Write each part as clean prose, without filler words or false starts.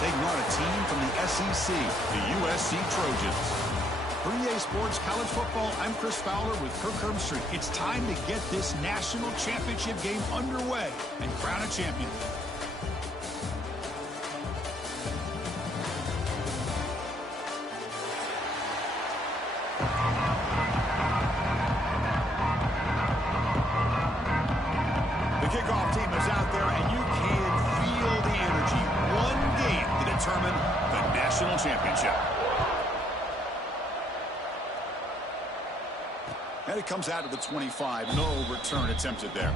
taking on a team from the SEC, the USC Trojans. For EA Sports College Football, I'm Chris Fowler with Kirk Herbstreit. It's time to get this national championship game underway and crown a champion. The kickoff team is out there, and you can feel the energy. One game to determine the national championship. And it comes out of the 25. No return attempted there.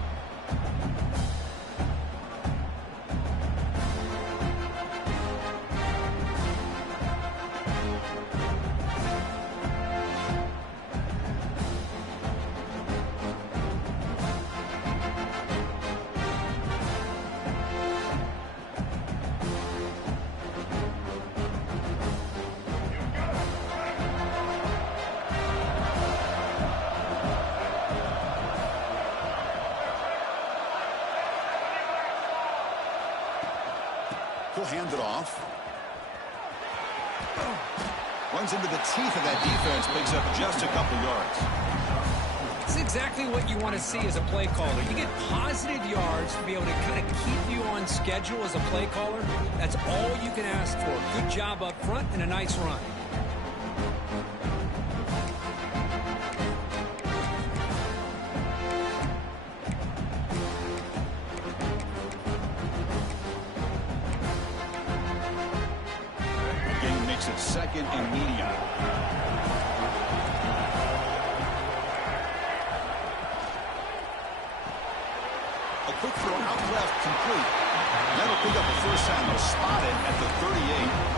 He'll hand it off. Runs into the teeth of that defense, picks up just a couple yards. It's exactly what you want to see as a play caller. You get positive yards to be able to kind of keep you on schedule as a play caller. That's all you can ask for. Good job up front and a nice run. It's second and medium. A quick throw out left, complete. That'll pick up a first down. They'll spot it at the 38.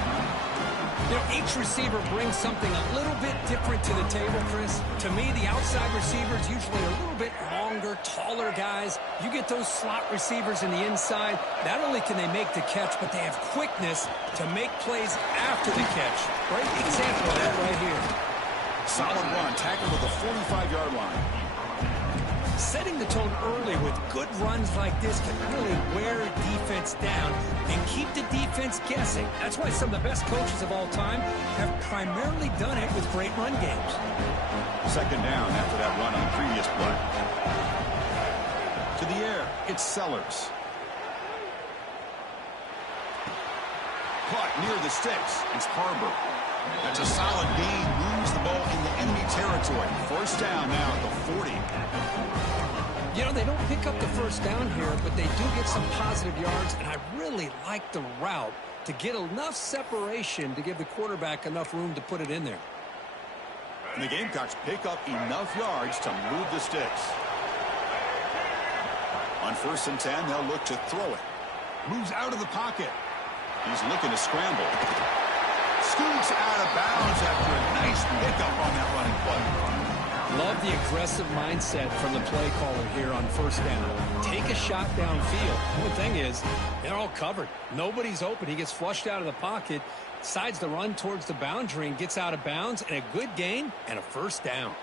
You know, each receiver brings something a little bit different to the table, Chris. To me, the outside receivers usually a little bit longer, taller guys. You get those slot receivers in the inside. Not only can they make the catch, but they have quickness to make plays after the catch. Great example of that right here. Solid run, tackled at the 45-yard line. Setting the tone early with good runs like this can really wear a defense down and keep the defense guessing. That's why some of the best coaches of all time have primarily done it with great run games. Second down after that run on the previous play. To the air, it's Sellers. Caught near the sticks. It's Harbor. That's a solid gain. Moves the ball in the enemy territory. First down now at the 40. You know, they don't pick up the first down here, but they do get some positive yards, and I really like the route to get enough separation to give the quarterback enough room to put it in there. And the Gamecocks pick up enough yards to move the sticks. On 1st and 10, they'll look to throw it. Moves out of the pocket. He's looking to scramble. Scoots out of bounds after a nice pickup on that running play. Love the aggressive mindset from the play caller here on 1st down. Take a shot downfield. The thing is, they're all covered. Nobody's open. He gets flushed out of the pocket, decides to run towards the boundary and gets out of bounds, and a good gain and a 1st down.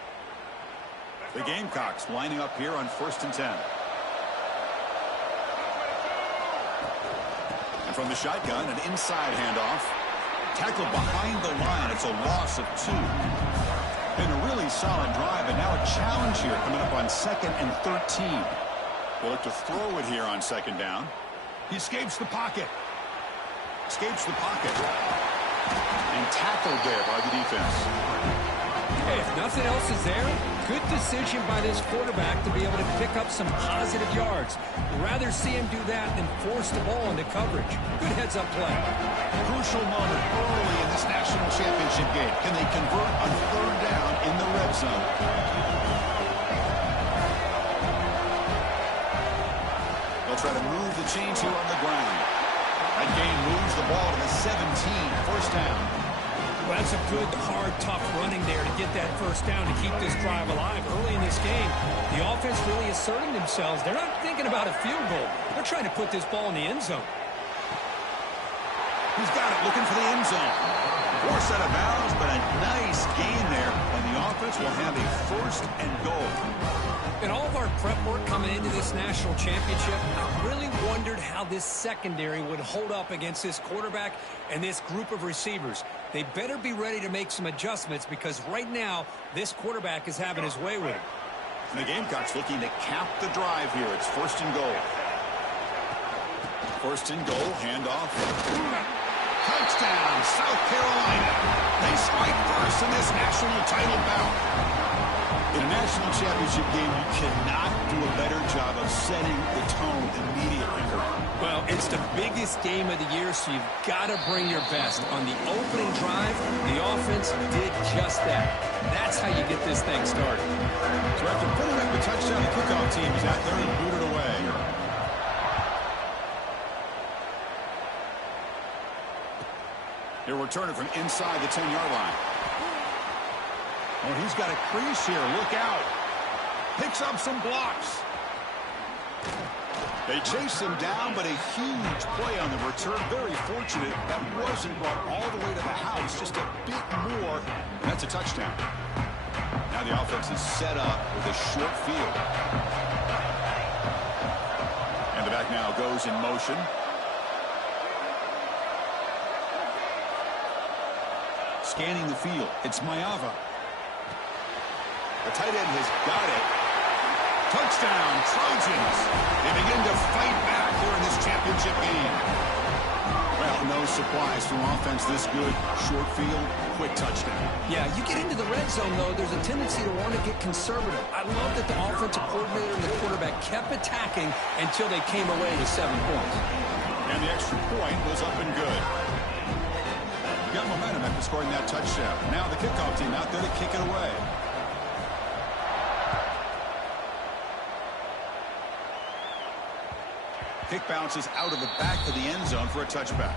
The Gamecocks lining up here on 1st and 10. And from the shotgun, an inside handoff. Tackled behind the line. It's a loss of 2. Been a really solid drive, and now a challenge here coming up on 2nd and 13. We'll look to throw it here on 2nd down. He escapes the pocket. Escapes the pocket. And tackled there by the defense. Hey, if nothing else is there, good decision by this quarterback to be able to pick up some positive yards. Rather see him do that than force the ball into coverage. Good heads-up play. Crucial moment early in this national championship game. Can they convert on 3rd down in the red zone? They'll try to move the chains here on the ground. That gain moves the ball to the 17. 1st down. Well, that's a good, hard, tough running there to get that 1st down to keep this drive alive. Early in this game, the offense really asserting themselves. They're not thinking about a field goal. They're trying to put this ball in the end zone. He's got it, looking for the end zone. Forced out of bounds, but a nice gain there, and the offense will have a first and goal. In all of our prep work coming into this national championship, I really wondered how this secondary would hold up against this quarterback and this group of receivers. They better be ready to make some adjustments because right now, this quarterback is having his way with him. And the Gamecocks looking to cap the drive here. It's first and goal. First and goal, handoff. Touchdown, South Carolina. They strike first in this national title bout. In a national championship game, you cannot do a better job of setting the tone immediately. Well, it's the biggest game of the year, so you've got to bring your best. On the opening drive, the offense did just that. That's how you get this thing started. So after putting up the touchdown, the kickoff team is out there and booted away. He'll return it from inside the 10-yard line. Oh, he's got a crease here. Look out. Picks up some blocks. They chase him down, but a huge play on the return. Very fortunate that wasn't brought all the way to the house. Just a bit more, and that's a touchdown. Now the offense is set up with a short field. And the back now goes in motion. Scanning the field. It's Mayava. The tight end has got it. Touchdown, Trojans. They begin to fight back here in this championship game. Well, no surprise from offense this good. Short field, quick touchdown. Yeah, you get into the red zone, though, there's a tendency to want to get conservative. I love that the offensive coordinator and the quarterback kept attacking until they came away with 7 points. And the extra point was up and good. Got momentum after scoring that touchdown. Now the kickoff team out there to kick it away. Kick bounces out of the back of the end zone for a touchback.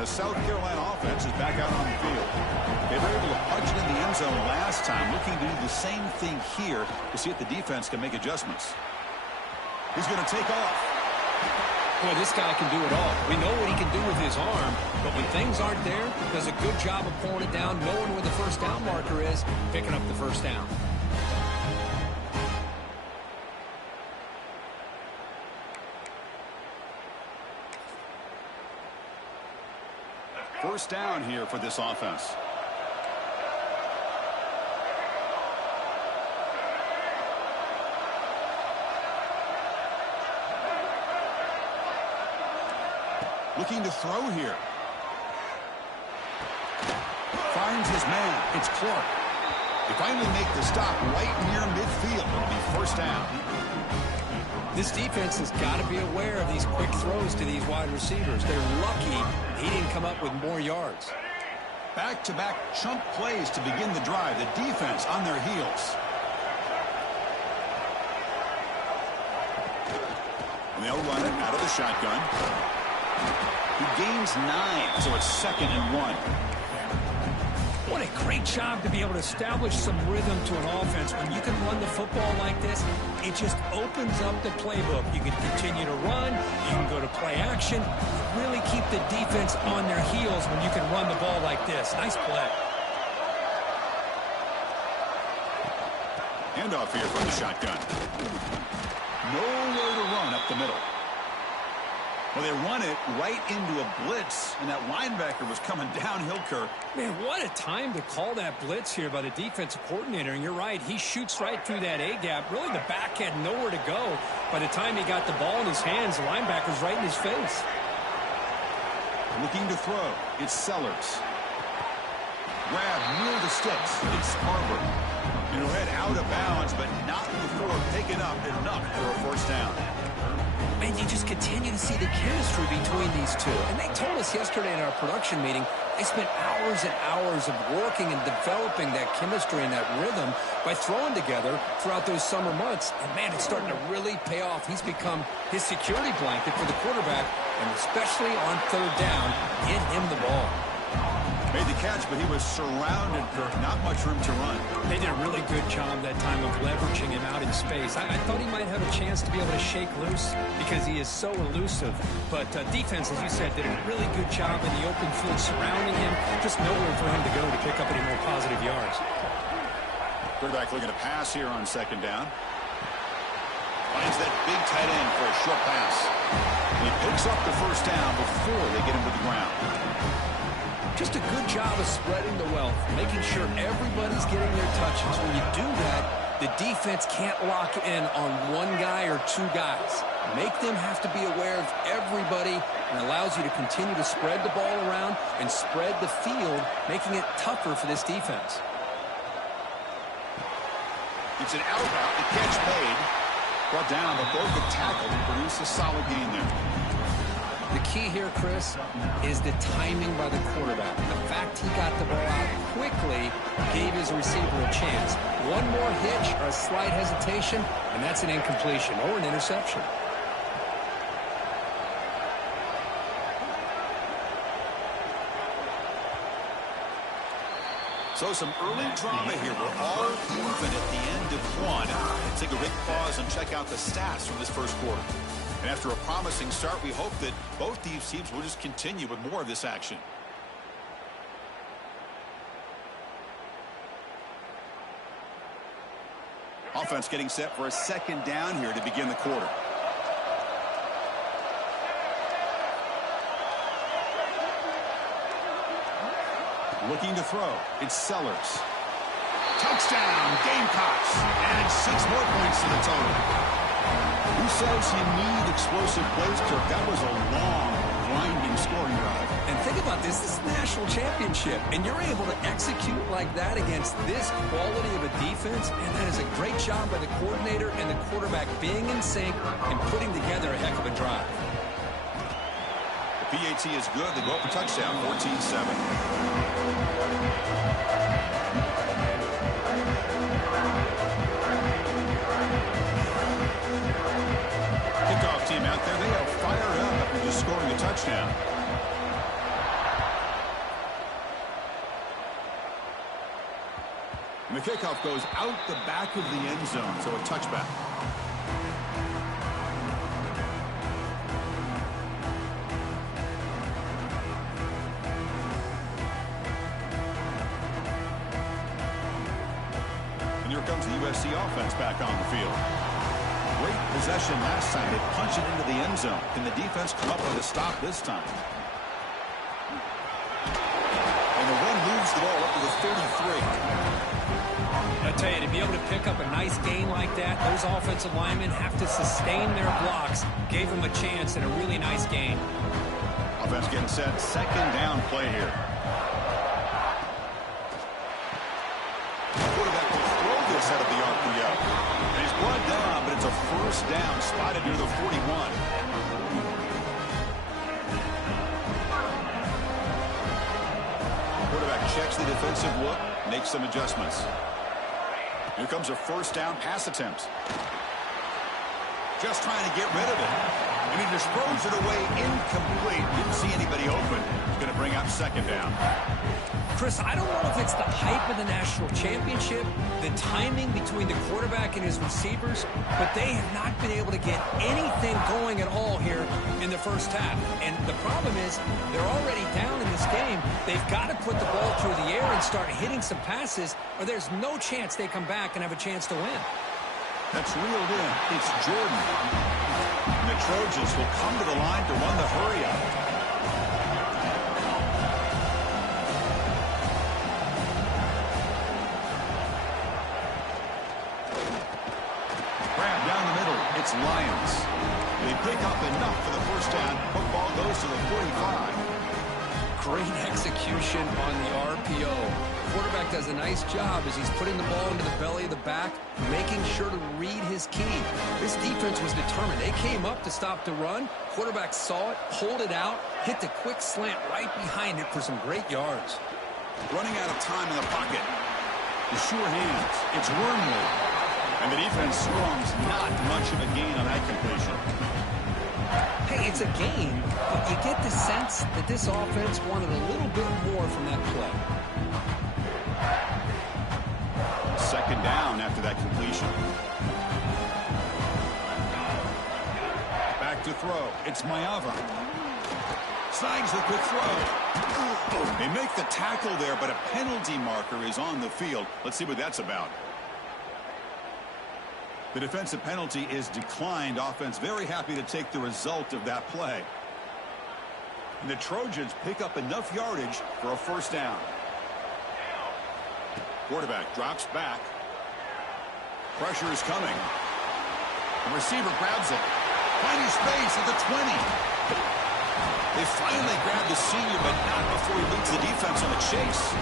The South Carolina offense is back out on the field. They were able to punch it in the end zone last time, looking to do the same thing here to see if the defense can make adjustments. He's going to take off. Boy, this guy can do it all. We know what he can do with his arm, but when things aren't there, does a good job of pulling it down, knowing where the first down marker is, picking up the first down. First down here for this offense. Looking to throw here. Finds his man. It's Clark. They finally make the stop right near midfield. It'll be first down. This defense has got to be aware of these quick throws to these wide receivers. They're lucky he didn't come up with more yards. Back-to-back chunk plays to begin the drive. The defense on their heels. And they'll run it out of the shotgun. He gains 9, so it's 2nd and 1. What a great job to be able to establish some rhythm to an offense. When you can run the football like this, it just opens up the playbook. You can continue to run. You can go to play action. Really keep the defense on their heels when you can run the ball like this. Nice play. Handoff here from the shotgun. Nowhere to run up the middle. Well, they run it right into a blitz, and that linebacker was coming downhill, Kirk. Man, what a time to call that blitz here by the defensive coordinator. And you're right, he shoots right through that A-gap. Really, the back had nowhere to go. By the time he got the ball in his hands, the linebacker's right in his face. Looking to throw. It's Sellers. Grab near the sticks. It's Arbor. You know, head out of bounds, but not before picking up enough for a first down. And you just continue to see the chemistry between these two. And they told us yesterday in our production meeting, they spent hours and hours of working and developing that chemistry and that rhythm by throwing together throughout those summer months. And, man, it's starting to really pay off. He's become his security blanket for the quarterback, and especially on third down, get him the ball. Made the catch, but he was surrounded, Kirk. Not much room to run. They did a really good job that time of leveraging him out in space. I thought he might have a chance to be able to shake loose because he is so elusive. But defense, as you said, did a really good job in the open field surrounding him. Just nowhere for him to go to pick up any more positive yards. Quarterback looking to pass here on second down. Finds that big tight end for a short pass. And he picks up the first down before they get him to the ground. Just a good job of spreading the wealth, making sure everybody's getting their touches. When you do that, the defense can't lock in on one guy or two guys. Make them have to be aware of everybody, and allows you to continue to spread the ball around and spread the field, making it tougher for this defense. It's an out route. The catch made. Brought down, but both the tackle produce a solid gain there. The key here, Chris, is the timing by the quarterback. The fact he got the ball out quickly gave his receiver a chance. One more hitch or a slight hesitation, and that's an incompletion or an interception. So some early drama here. We're all even at the end of one. Let's take a quick pause and check out the stats from this first quarter. And after a promising start, we hope that both these teams will just continue with more of this action. Offense getting set for a second down here to begin the quarter. Looking to throw. It's Sellers. Touchdown, Gamecocks. And 6 more points to the total. Who says you need explosive plays, Kirk? That was a long, grinding scoring drive. And think about this. This is the national championship, and you're able to execute like that against this quality of a defense, and that is a great job by the coordinator and the quarterback being in sync and putting together a heck of a drive. The PAT is good. They go up a touchdown, 14-7. Kickoff team out there. They are fired up after just scoring a touchdown. And the kickoff goes out the back of the end zone, so a touchback. And here comes the USC offense back on the field. Great possession last time. They punch it into the end zone. Can the defense come up with a stop this time? And the run moves the ball up to the 33. I tell you, to be able to pick up a nice gain like that, those offensive linemen have to sustain their blocks. Gave them a chance and a really nice gain. Offense getting set. Second down play here. Quarterback will throw this out of the RPO. And he's brought down, but it's a first down spotted near the 41. Quarterback checks the defensive look, makes some adjustments. Here comes a first down pass attempt. Just trying to get rid of it. And he just throws it away incomplete. Didn't see anybody open. He's going to bring up second down. Chris, I don't know if it's the hype of the national championship, the timing between the quarterback and his receivers, but they have not been able to get anything going at all here in the first half. And the problem is they're already down in this game. They've got to put the ball through the air and start hitting some passes, or there's no chance they come back and have a chance to win. That's reeled in. It's Jordan. And the Trojans will come to the line to run the hurry up. Grab down the middle. It's Lions. They pick up enough for the first down. Football goes to the 45. Great execution on the RPO. Quarterback does a nice job as he's putting the ball into the belly of the back, making sure to read his key. This defense was determined. They came up to stop the run. Quarterback saw it, pulled it out, hit the quick slant right behind it for some great yards. Running out of time in the pocket. The sure hands. It's Wormley. And the defense swarms. Not much of a gain on that completion. Hey, it's a gain, but you get the sense that this offense wanted a little bit more from that play. Second down after that completion. Back to throw. It's Mayava. Snags the quick throw. They make the tackle there, but a penalty marker is on the field. Let's see what that's about. The defensive penalty is declined. Offense very happy to take the result of that play. And the Trojans pick up enough yardage for a first down. Quarterback drops back. Pressure is coming. The receiver grabs it. Finding space at the 20. They finally grab the senior, but not before he leads the defense on a chase.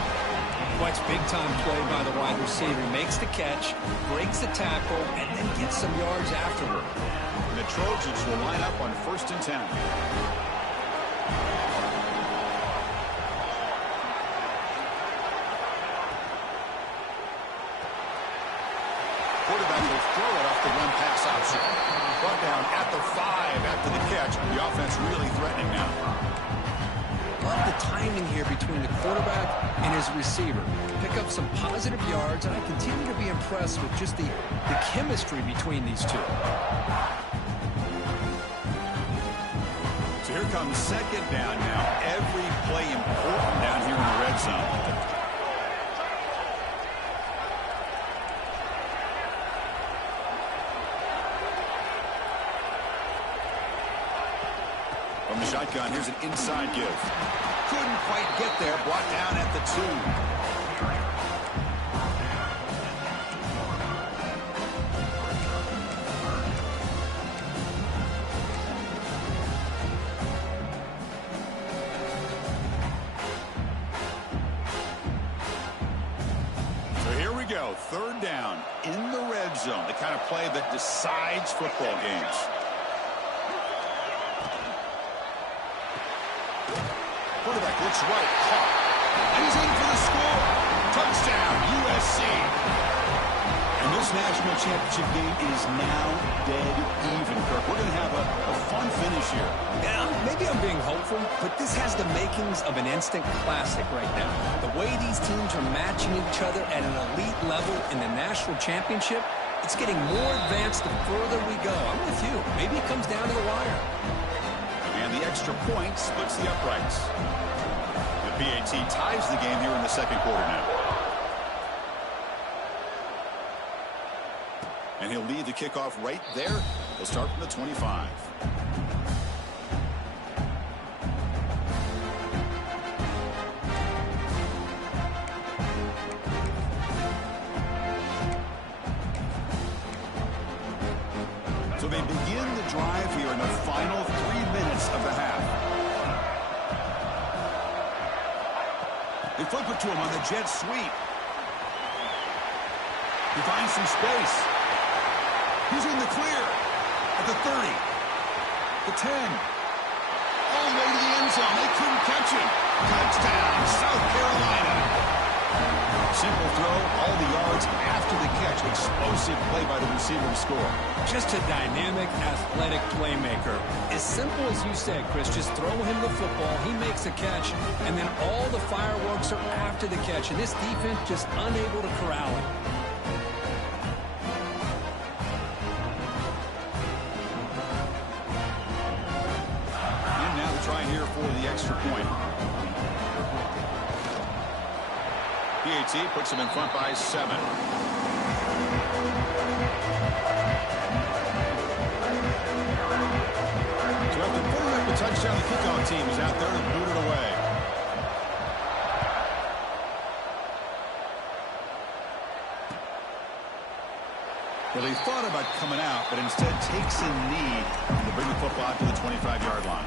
Watch big-time play by the wide receiver. Makes the catch, breaks the tackle, and then gets some yards afterward. And the Trojans will line up on 1st and 10. Quarterback will throw it off the run-pass option. Brought down at the 5 after the catch. The offense really threatening now. Love the timing here between the quarterback and his receiver. Pick up some positive yards, and I continue to be impressed with just the chemistry between these two. So here comes second down now. Every play important down here in the red zone. From the shotgun, here's an inside give. Couldn't quite get there. Brought down at the 2. So here we go. 3rd down in the red zone. The kind of play that decides football games. Quarterback looks right, caught, and he's in for the score. Touchdown, USC. And this national championship game is now dead even, Kirk. We're going to have a fun finish here. Yeah, maybe I'm being hopeful, but this has the makings of an instant classic right now. The way these teams are matching each other at an elite level in the national championship, it's getting more advanced the further we go. I'm with you. Maybe it comes down to the wire. And the extra point splits the uprights. The PAT ties the game here in the second quarter now. And he'll lead the kickoff right there. He'll start from the 25. So they begin the drive here in the final 3 minutes of the half. They flip it to him on the jet sweep. He finds some space. He's in the clear at the 30, the 10, all the way to the end zone. They couldn't catch him. Touchdown, South Carolina. Simple throw, all the yards after the catch. Explosive play by the receiver to score. Just a dynamic, athletic playmaker. As simple as you said, Chris, just throw him the football, he makes a catch, and then all the fireworks are after the catch, and this defense just unable to corral him. And now the try here for the extra point. PAT puts him in front by 7. So after putting up the touchdown, the kickoff team is out there to boot it away. Well, he thought about coming out, but instead takes a knee to bring the football to the 25-yard line.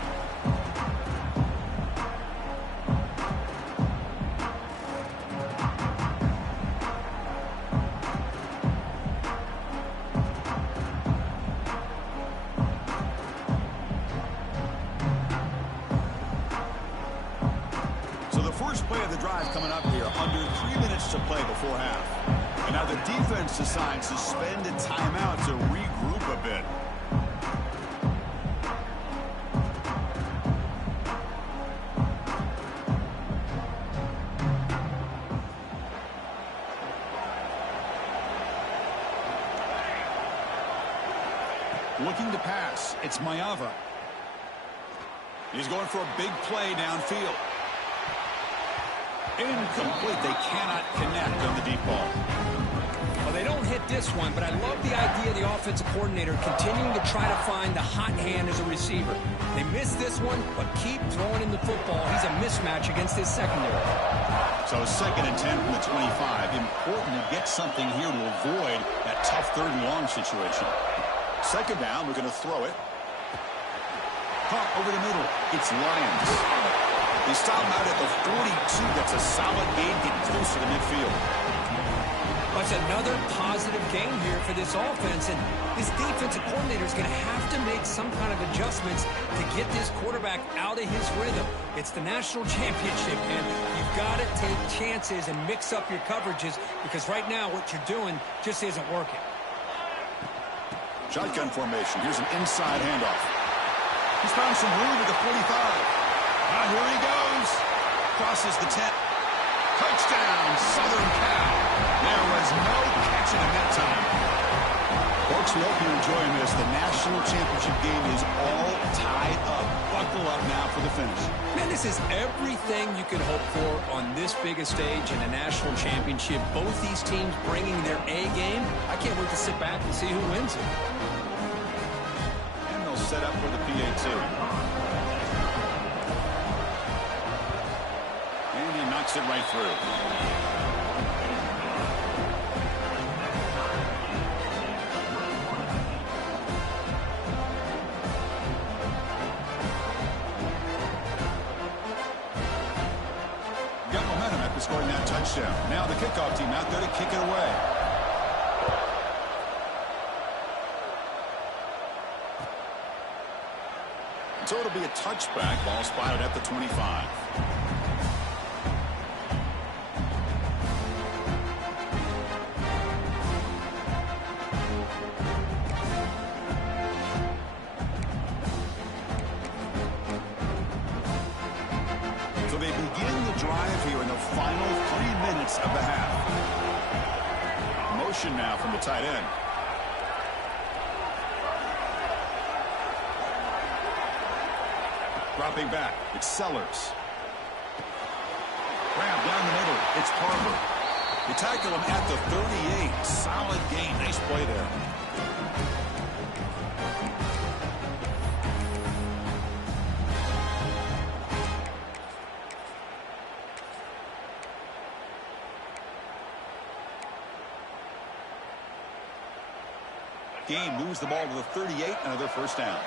play before half. And now the defense decides to spend a timeout to regroup a bit. Looking to pass. It's Mayava. He's going for a big play downfield. Incomplete. They cannot connect on the deep ball. Well, they don't hit this one, but I love the idea of the offensive coordinator continuing to try to find the hot hand as a receiver. They missed this one, but keep throwing him the football. He's a mismatch against his secondary. So 2nd and 10 from the 25. Important to get something here to avoid that tough 3rd and long situation. 2nd down, we're going to throw it. Caught over the middle. It's Lyons. They stop him out at the 42. That's a solid gain, getting closer to midfield. That's another positive game here for this offense, and this defensive coordinator is going to have to make some kind of adjustments to get this quarterback out of his rhythm. It's the national championship, man. You've got to take chances and mix up your coverages, because right now what you're doing just isn't working. Shotgun formation. Here's an inside handoff. He's found some room at the 45. Here he goes. Crosses the 10. Touchdown, Southern Cal. There was no catching him that time. Folks, we hope you're enjoying this. The national championship game is all tied up. Buckle up now for the finish. Man, this is everything you could hope for on this biggest stage in a national championship. Both these teams bringing their A game. I can't wait to sit back and see who wins it. And they'll set up for the PAT. And he knocks it right through. Got momentum after scoring that touchdown. Now the kickoff team out there to kick it away. So it'll be a touchback. Ball spotted at the 25. So they begin the drive here in the final 3 minutes of the half. Motion now from the tight end. Dropping back, it's Sellers. Grab down the middle, it's Harbor. They tackle him at the 38. Solid gain, nice play there. Gain moves the ball to the 38, another 1st down.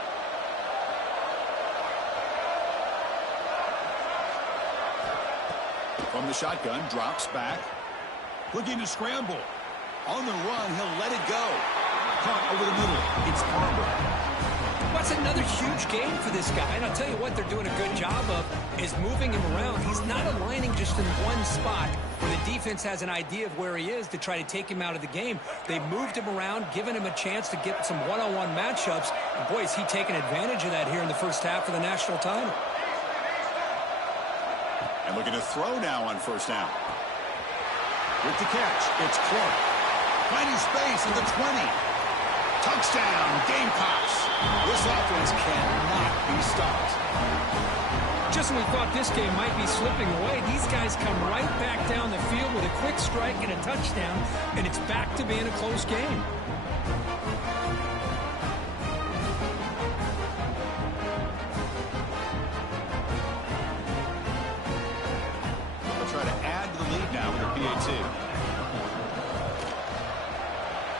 From the shotgun, drops back. Looking to scramble. On the run, he'll let it go. Caught over the middle. It's Harbor. That's another huge game for this guy. And I'll tell you what they're doing a good job of is moving him around. He's not aligning just in one spot where the defense has an idea of where he is to try to take him out of the game. They moved him around, given him a chance to get some one-on-one matchups. And boy, is he taking advantage of that here in the 1st half of the national title. And looking to throw now on 1st down. With the catch, it's Clark. Finding space at the 20. Touchdown, Gamecocks. This offense cannot be stopped. Just when we thought this game might be slipping away, these guys come right back down the field with a quick strike and a touchdown, and it's back to being a close game.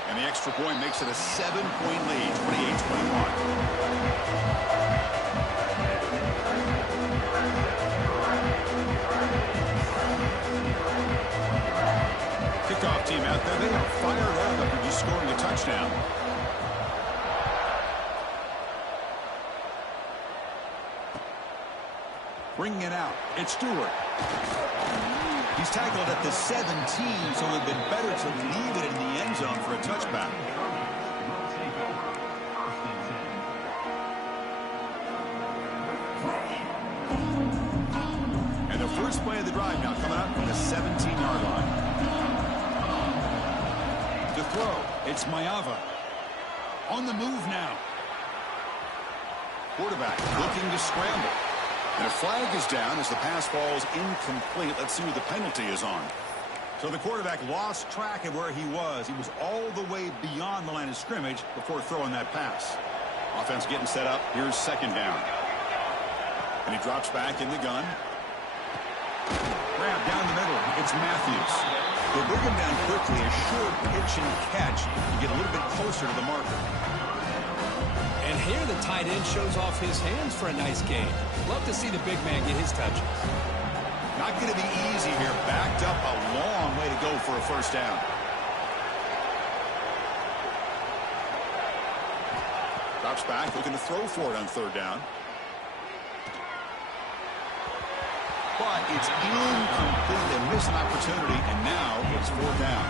And the extra point makes it a 7-point lead, 28-21. Kickoff team out there, they are fired up after just scoring a touchdown. Bringing it out, it's Stewart. He's tackled at the 17, so it would have been better to leave it in the end zone for a touchback. And the first play of the drive now coming up from the 17-yard line. To throw, it's Mayava. On the move now. Quarterback looking to scramble. And a flag is down as the pass falls incomplete. Let's see who the penalty is on. So the quarterback lost track of where he was. He was all the way beyond the line of scrimmage before throwing that pass. Offense getting set up. Here's second down. And he drops back in the gun. Grab down the middle. It's Matthews. They bring him down quickly. A short pitch and catch to get a little bit closer to the marker. And here the tight end shows off his hands for a nice gain. Love to see the big man get his touches. Not going to be easy here. Backed up a long way to go for a first down. Drops back, looking to throw for it on third down. But it's incomplete. They miss an opportunity, and now it's fourth down.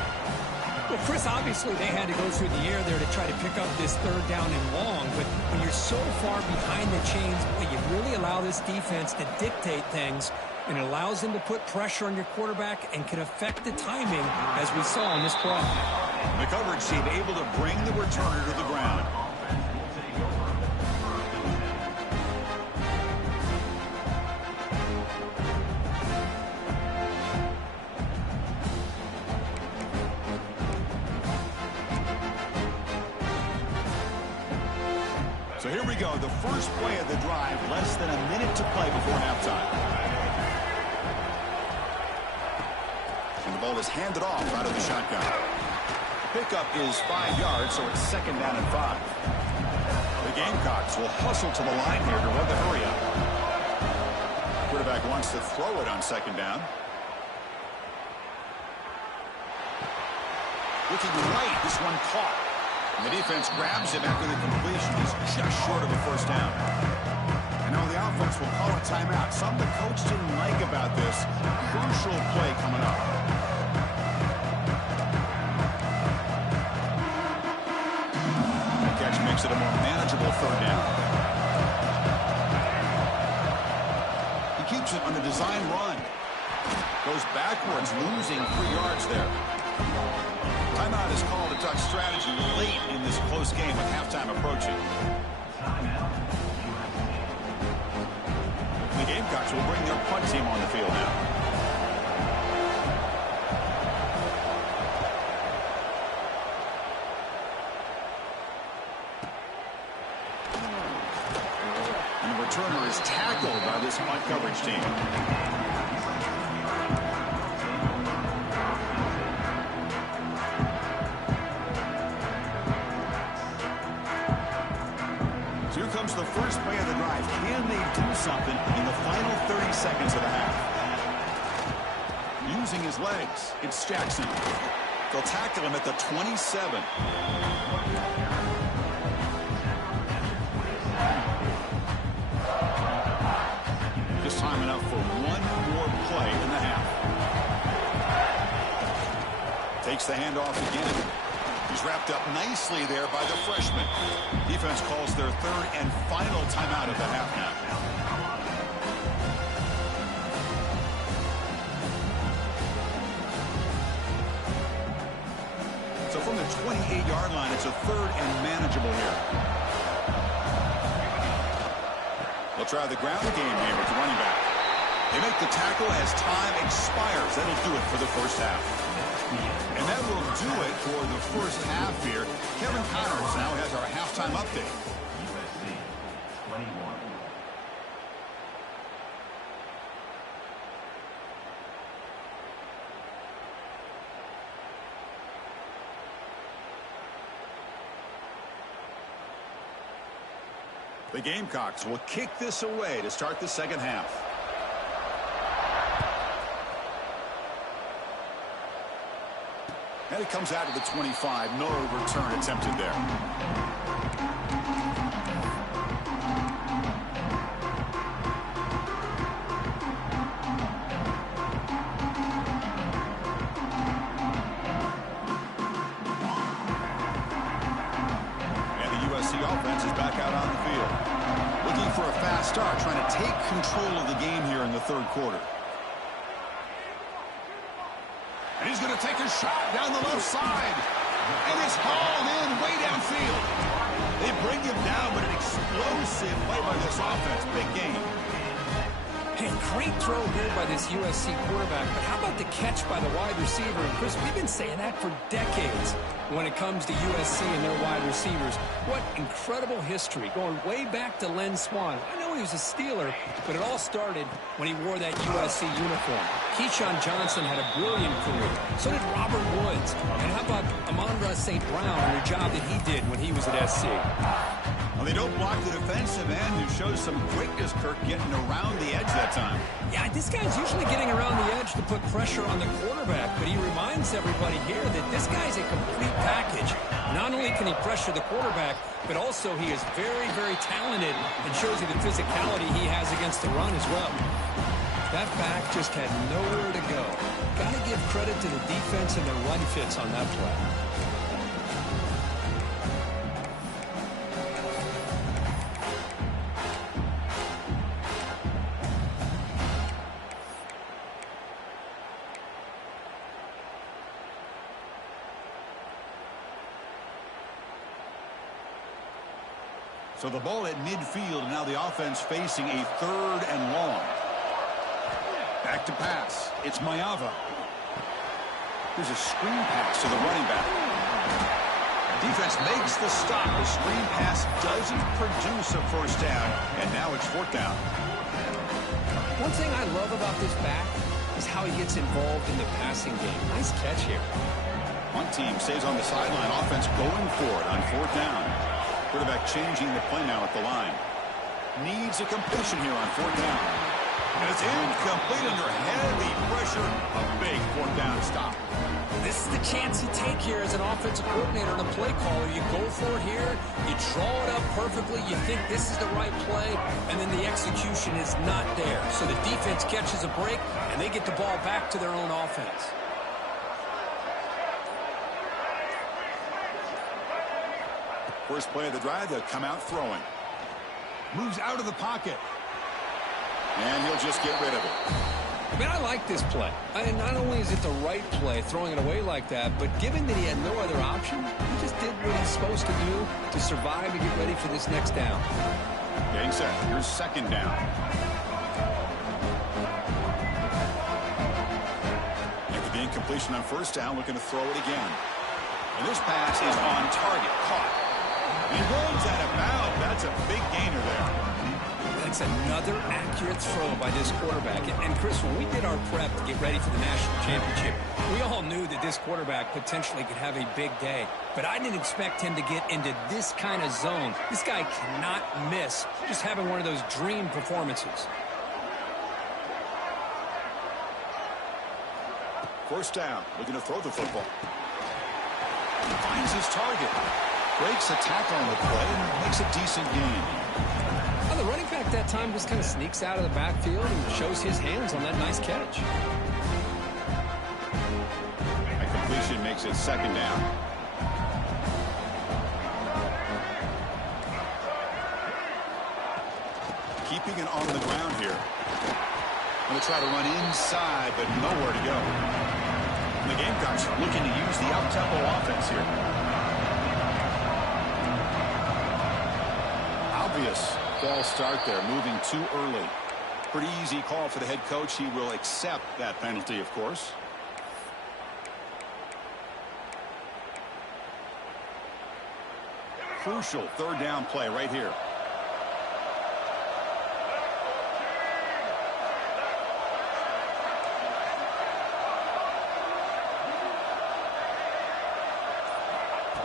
Well, Chris, obviously they had to go through the air there to try to pick up this third down and long, but when you're so far behind the chains, you really allow this defense to dictate things, and it allows them to put pressure on your quarterback and can affect the timing, as we saw in this play. The coverage team able to bring the returner to the ground. So here we go, the first play of the drive, less than a minute to play before halftime. And the ball is handed off out of the shotgun. Pickup is 5 yards, so it's second down and 5. The Gamecocks will hustle to the line here to run the hurry up. Quarterback wants to throw it on second down. Looking right, this one caught. And the defense grabs him after the completion. He's just short of a first down. And now the offense will call a timeout. Something the coach didn't like about this. Crucial play coming up. The catch makes it a more manageable third down. He keeps it on the design run. Goes backwards, losing 3 yards there. Timeout is called to talk strategy late in this close game with halftime approaching. The Gamecocks will bring their punt team on the field now. And the returner is tackled by this punt coverage team. The first play of the drive. Can they do something in the final 30 seconds of the half? Using his legs, it's Jackson. They'll tackle him at the 27. Just time enough for one more play in the half. Takes the handoff again. He's wrapped up nicely there by the freshman. Defense calls their third and final timeout of the half now. So from the 28-yard line, it's a third and manageable here. They'll try the ground game here with the running back. They make the tackle as time expires. That'll do it for the first half. And that will do it for the first half here. Kevin Connors now has our halftime update. USC 21. The Gamecocks will kick this away to start the second half. And it comes out of the 25. No return attempted there. the offense is back out on the field. Looking for a fast start, trying to take control of the game here in the third quarter. And he's going to take a shot down the left side. And it's hauled in way downfield. They bring him down, but an explosive play by this offense. Big game. Hey, great throw here by this USC quarterback, but how about the catch by the wide receiver? And Chris, we've been saying that for decades when it comes to USC and their wide receivers. What incredible history, going way back to Len Swan. I know he was a Steeler, but it all started when he wore that USC uniform. Keyshawn Johnson had a brilliant career. So did Robert Woods. And how about Amon-Ra St. Brown and the job that he did when he was at SC? Well, they don't block the defensive end, who shows some quickness, Kirk, getting around the edge that time. Yeah, this guy's usually getting around the edge to put pressure on the quarterback, but he reminds everybody here that this guy's a complete package. Not only can he pressure the quarterback, but also he is very, very talented and shows you the physicality he has against the run as well. That back just had nowhere to go. Got to give credit to the defense and their run fits on that play. So the ball at midfield, and now the offense facing a third and long. Back to pass. It's Mayava. There's a screen pass to the running back. Defense makes the stop. The screen pass doesn't produce a first down, and now it's fourth down. One thing I love about this back is how he gets involved in the passing game. Nice catch here. One team stays on the sideline. Offense going for it on fourth down. Quarterback changing the play now at the line. Needs a completion here on fourth down. And it's incomplete under heavy pressure. A big fourth down stop. This is the chance you take here as an offensive coordinator and a play caller. You go for it here. You draw it up perfectly. You think this is the right play, and then the execution is not there. So the defense catches a break, and they get the ball back to their own offense. First play of the drive, they'll come out throwing. Moves out of the pocket. And he'll just get rid of it. I mean, I like this play. And not only is it the right play, throwing it away like that, but given that he had no other option, he just did what he's supposed to do to survive and get ready for this next down. Getting set. Here's second down. After the incompletion on first down, looking to throw it again. And this pass is on target. Caught. He runs out of bounds. That's a big gainer there. That's another accurate throw by this quarterback. And Chris, when we did our prep to get ready for the national championship, we all knew that this quarterback potentially could have a big day. But I didn't expect him to get into this kind of zone. This guy cannot miss. Just having one of those dream performances. First down. Looking to throw the football. Finds his target. Breaks a tackle on the play and makes a decent gain. Well, the running back that time just kind of sneaks out of the backfield and shows his hands on that nice catch. That completion makes it second down. Keeping it on the ground here. Going to try to run inside, but nowhere to go. And the Gamecocks looking to use the up-tempo offense here. Obvious false start there, moving too early. Pretty easy call for the head coach. He will accept that penalty, of course. Crucial third down play right here.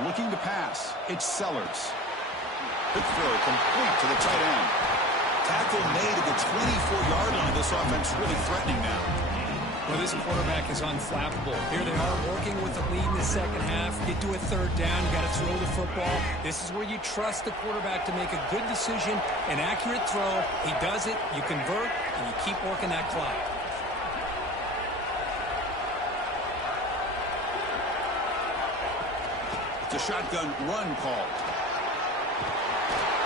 Looking to pass. It's Sellers. Quick throw complete to the tight end. Tackle made at the 24-yard line. This offense really threatening now. Well, this quarterback is unflappable. Here they are working with the lead in the second half. Get to a third down. You got to throw the football. This is where you trust the quarterback to make a good decision, an accurate throw. He does it. You convert, and you keep working that clock. It's a shotgun run call.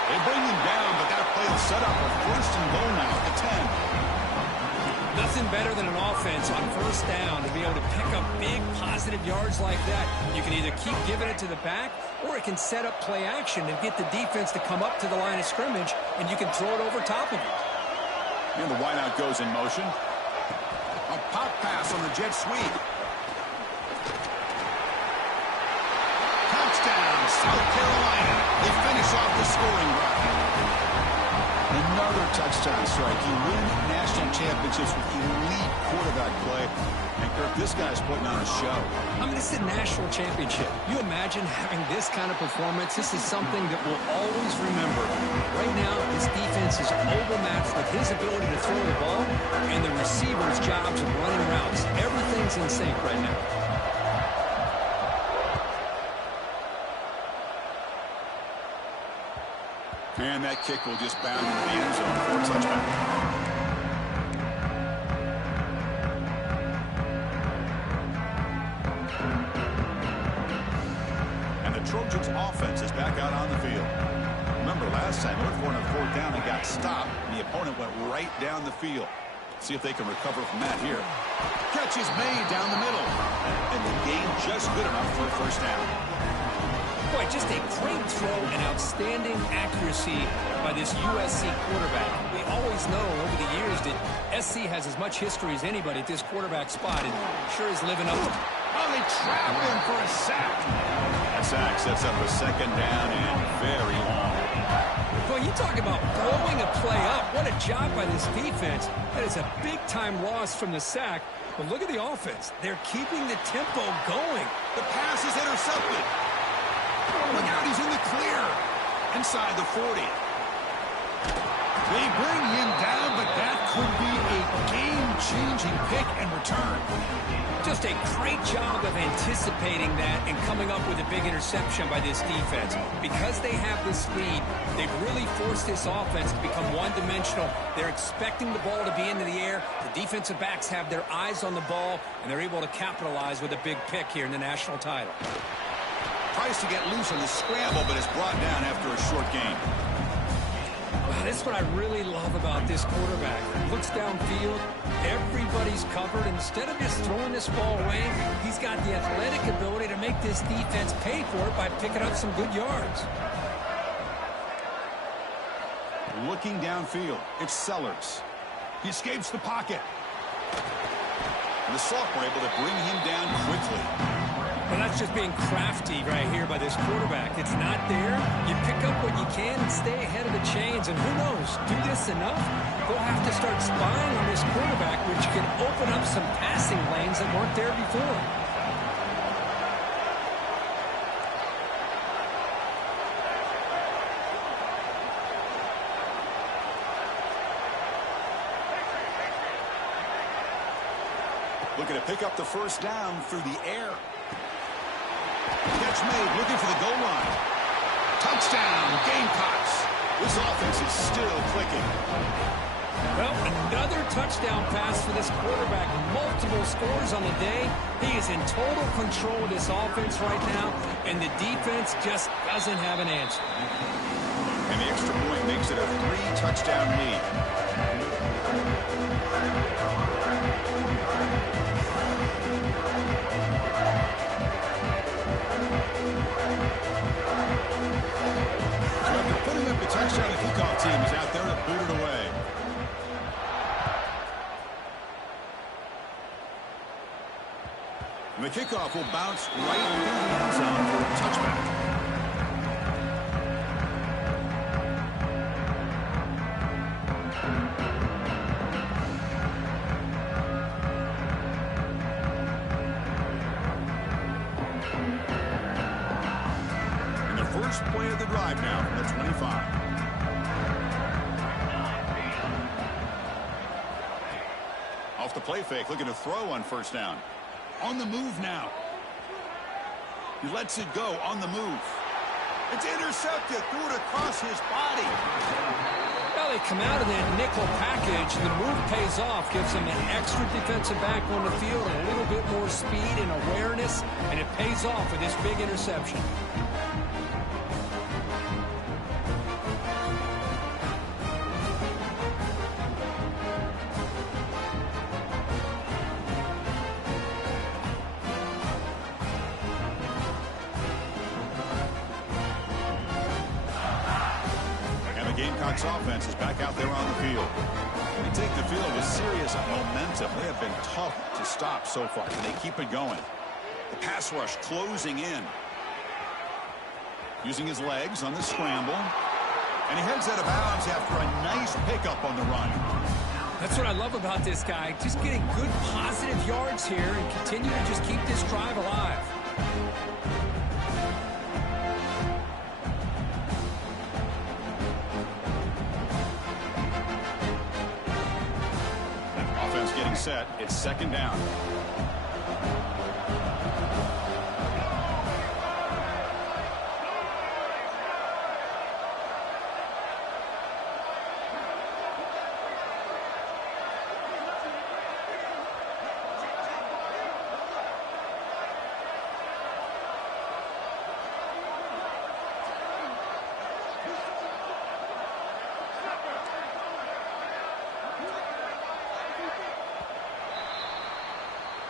They bring him down, but that play will set up a first and goal now at the 10. Nothing better than an offense on first down to be able to pick up big positive yards like that. You can either keep giving it to the back, or it can set up play action and get the defense to come up to the line of scrimmage, and you can throw it over top of it. And the wideout goes in motion. A pop pass on the jet sweep. Touchdown, South Carolina. They finish off the scoring drive. Another touchdown strike. You win national championships with elite quarterback play. And Kirk, this guy's putting on a show. I mean, this is a national championship. You imagine having this kind of performance? This is something that we'll always remember. Right now, this defense is overmatched with his ability to throw the ball and the receivers' jobs of running routes. Everything's in sync right now. And that kick will just bound into the end zone for a touchback. And the Trojans' offense is back out on the field. Remember, last time they went for it on fourth down and got stopped, and the opponent went right down the field. See if they can recover from that here. Catch is made down the middle. And the game just good enough for a first down. Boy, just a great throw and outstanding accuracy by this USC quarterback. We always know over the years that SC has as much history as anybody at this quarterback spot, and sure is living up to it. Oh, they trap him for a sack. That sack sets up a second down and very long. Boy, you talk about blowing a play up. What a job by this defense. That is a big-time loss from the sack. But look at the offense. They're keeping the tempo going. The pass is intercepted. Look out, he's in the clear. Inside the 40. They bring him down, but that could be a game-changing pick and return. Just a great job of anticipating that and coming up with a big interception by this defense. Because they have this lead, they've really forced this offense to become one-dimensional. They're expecting the ball to be into the air. The defensive backs have their eyes on the ball, and they're able to capitalize with a big pick here in the national title. Tries to get loose on the scramble, but is brought down after a short gain. Wow, that's what I really love about this quarterback. Looks downfield, everybody's covered. Instead of just throwing this ball away, he's got the athletic ability to make this defense pay for it by picking up some good yards. Looking downfield, it's Sellers. He escapes the pocket. And the sophomore able to bring him down quickly. Well, that's just being crafty right here by this quarterback. It's not there. You pick up what you can and stay ahead of the chains. And who knows, do this enough, they'll have to start spying on this quarterback, which can open up some passing lanes that weren't there before. Looking to pick up the first down through the air. Catch made, looking for the goal line. Touchdown, Gamecocks. This offense is still clicking. Well, another touchdown pass for this quarterback. Multiple scores on the day. He is in total control of this offense right now, and the defense just doesn't have an answer. And the extra point makes it a 3-touchdown lead. After putting up the touchdown, the kickoff team is out there to boot it away. And the kickoff will bounce right through the end zone for a touchback. First play of the drive now from the 25. Off the play fake, looking to throw on first down. On the move now. He lets it go on the move. It's intercepted, threw it across his body. Well, they come out of that nickel package, and the move pays off, gives them an extra defensive back on the field and a little bit more speed and awareness, and it pays off with this big interception. Gamecocks offense is back out there on the field. They take the field with serious momentum. They have been tough to stop so far, and they keep it going. The pass rush closing in. Using his legs on the scramble. And he heads out of bounds after a nice pickup on the run. That's what I love about this guy. Just getting good positive yards here and continue to just keep this drive alive. Offense getting set. It's second down.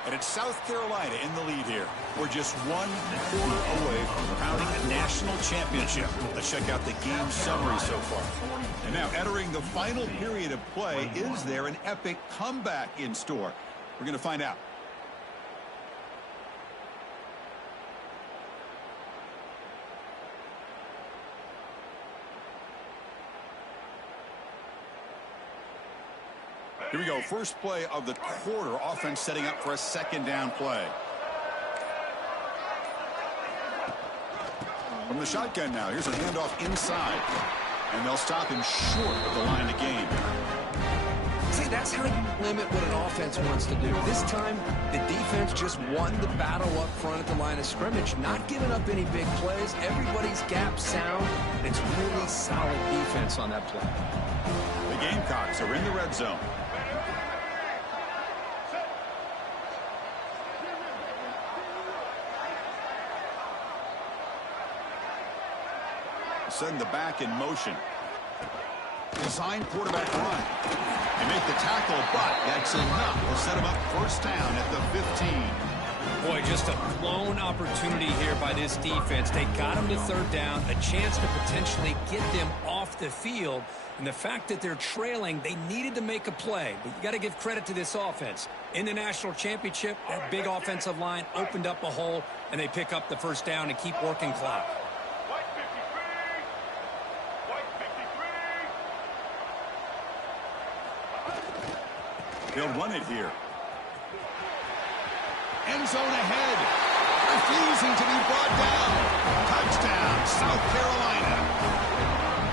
And it's South Carolina in the lead here. We're just 1 quarter away from crowning a national championship. Let's check out the game summary so far. And now entering the final period of play, is there an epic comeback in store? We're going to find out. Here we go. First play of the quarter. Offense setting up for a second down play. From the shotgun now. Here's a handoff inside. And they'll stop him short of the line of gain. See, that's how you limit what an offense wants to do. This time, the defense just won the battle up front at the line of scrimmage, not giving up any big plays. Everybody's gap sound. It's really solid defense on that play. The Gamecocks are in the red zone. Send the back in motion. Design quarterback run. They make the tackle, but that's enough to set him up first down at the 15. Boy, just a blown opportunity here by this defense. They got him to third down, a chance to potentially get them off the field. And the fact that they're trailing, they needed to make a play. But you got to give credit to this offense. In the national championship, that big offensive line opened up a hole, and they pick up the first down and keep working clock. They'll run it here. End zone ahead. Refusing to be brought down. Touchdown, South Carolina.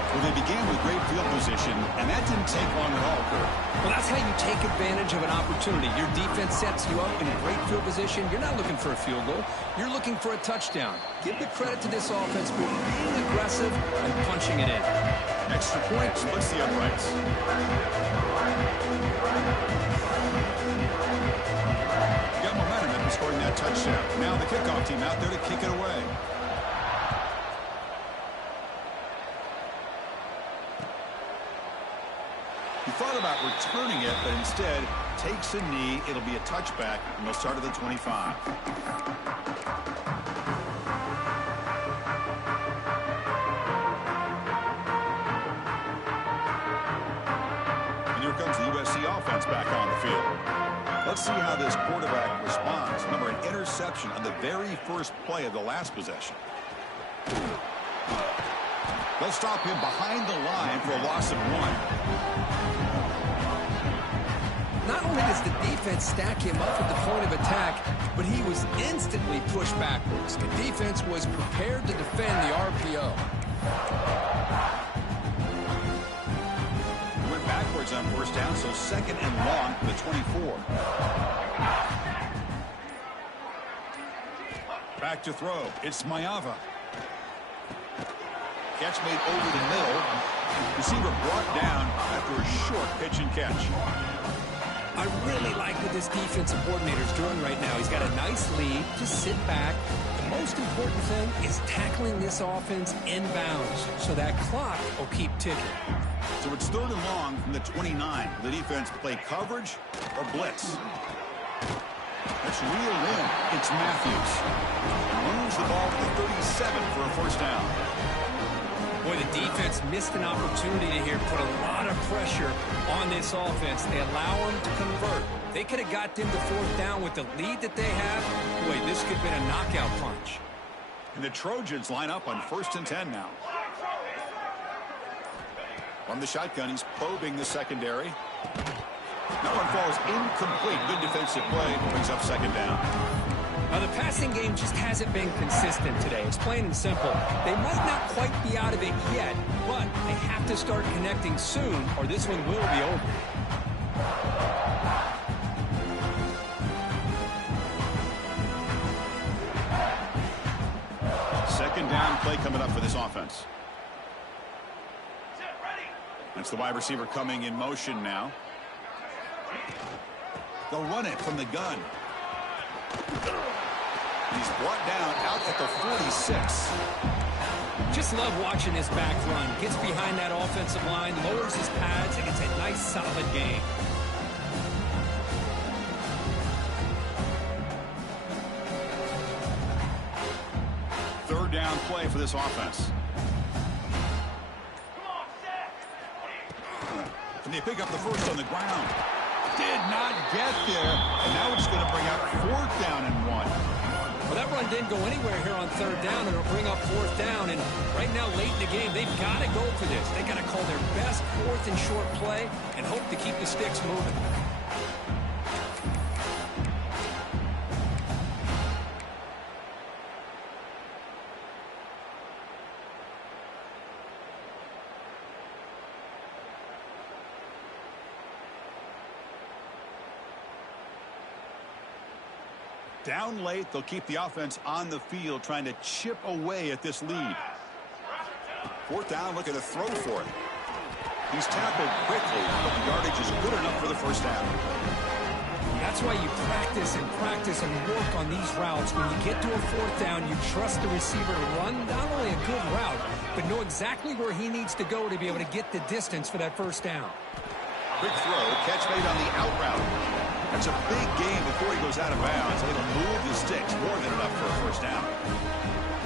Well, they began with great field position, and that didn't take long at all, Kurt. Well, that's how you take advantage of an opportunity. Your defense sets you up in great field position. You're not looking for a field goal. You're looking for a touchdown. Give the credit to this offense for being aggressive and punching it in. Extra point splits the uprights. Got momentum after scoring that touchdown. Now the kickoff team out there to kick it away. He thought about returning it, but instead takes a knee. It'll be a touchback, and they'll start at the 25. And here comes the USC offense back on the field. Let's see how this quarterback responds. Remember, an interception on the very first play of the last possession. They'll stop him behind the line for a loss of 1. Not only does the defense stack him up at the point of attack, but he was instantly pushed backwards. The defense was prepared to defend the RPO. Went backwards on first down, so second and long for the 24. Back to throw. It's Mayava. Catch made over the middle. Receiver brought down after a short pitch and catch. I really like what this defensive coordinator is doing right now. He's got a nice lead. Just sit back. The most important thing is tackling this offense inbounds so that clock will keep ticking. So it's third and long from the 29. The defense play coverage or blitz. That's reeled in. It's Matthews. Moves the ball to the 37 for a first down. Well, Boy, the defense missed an opportunity to here put a lot of pressure on this offense. They allow them to convert. They could have got them to fourth down with the lead that they have. Boy, this could have been a knockout punch. And the Trojans line up on 1st and 10 now. From the shotgun, he's probing the secondary. That one falls incomplete. Good defensive play. Brings up 2nd down. Now, the passing game just hasn't been consistent today. It's plain and simple. They might not quite be out of it yet, but they have to start connecting soon, or this one will be over. 2nd down play coming up for this offense. That's the wide receiver coming in motion now. They'll run it from the gun. He's brought down out at the 46. Just love watching this back run. Gets behind that offensive line, lowers his pads, and it's a nice, solid game. Third down play for this offense. And they pick up the first on the ground. Did not get there. And now it's going to bring out 4th down and 1. Well, that run didn't go anywhere here on 3rd down, and it'll bring up 4th down. And right now, late in the game, they've got to go for this. They got to call their best 4th and short play and hope to keep the sticks moving. Down late, they'll keep the offense on the field, trying to chip away at this lead. 4th down, looking to throw for it. He's tackled quickly, but the yardage is good enough for the 1st down. That's why you practice and work on these routes. When you get to a 4th down, you trust the receiver to run not only a good route, but know exactly where he needs to go to be able to get the distance for that 1st down. Quick throw, catch made on the out route. That's a big gain before he goes out of bounds. Able to move the sticks, more than enough for a 1st down.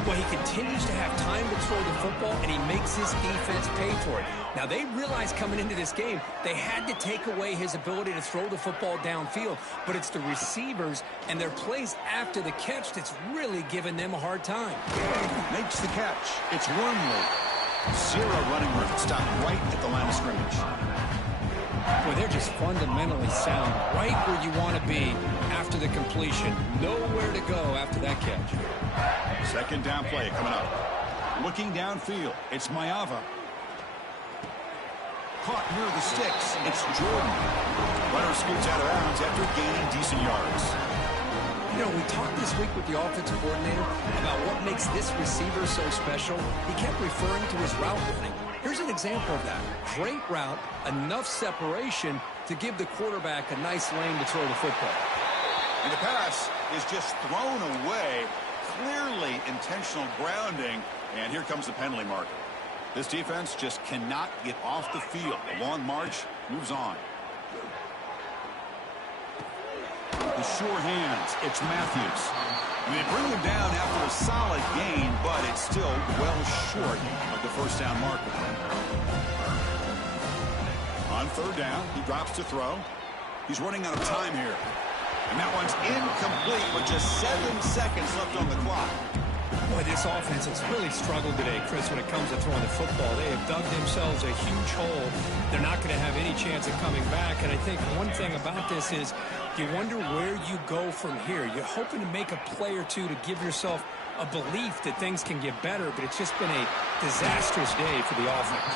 Well, he continues to have time to throw the football, and he makes his defense pay for it. Now, they realized coming into this game, they had to take away his ability to throw the football downfield, but it's the receivers and their plays after the catch that's really giving them a hard time. Makes the catch. It's Wormley. 0 running room. Stopped right at the line of scrimmage. Boy, they're just fundamentally sound, right where you want to be after the completion. Nowhere to go after that catch. 2nd down play coming up. Looking downfield, it's Mayava. Caught near the sticks, it's Jordan. Runner scoots out of bounds after gaining decent yards. You know, we talked this week with the offensive coordinator about what makes this receiver so special. He kept referring to his route running. Here's an example of that. Great route, enough separation to give the quarterback a nice lane to throw the football. And the pass is just thrown away. Clearly intentional grounding. And here comes the penalty marker. This defense just cannot get off the field. The long march moves on. The sure hands. It's Matthews. They bring him down after a solid gain, but it's still well short of the 1st down marker. On 3rd down, he drops to throw. He's running out of time here. And that one's incomplete with just 7 seconds left on the clock. Boy, this offense has really struggled today, Chris, when it comes to throwing the football. They have dug themselves a huge hole. They're not going to have any chance of coming back. And I think one thing about this is you wonder where you go from here. You're hoping to make a play or two to give yourself a belief that things can get better, but it's just been a disastrous day for the offense.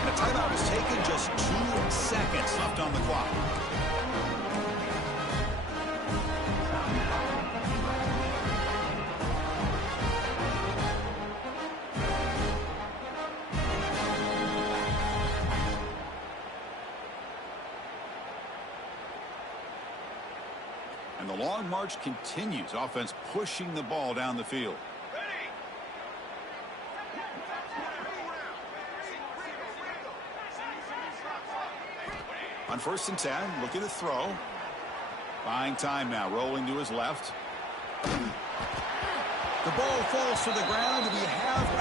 And a timeout was taken, just 2 seconds left on the clock. And the long march continues. Offense pushing the ball down the field. On 1st and 10, looking to throw. Buying time now, rolling to his left. The ball falls to the ground. We have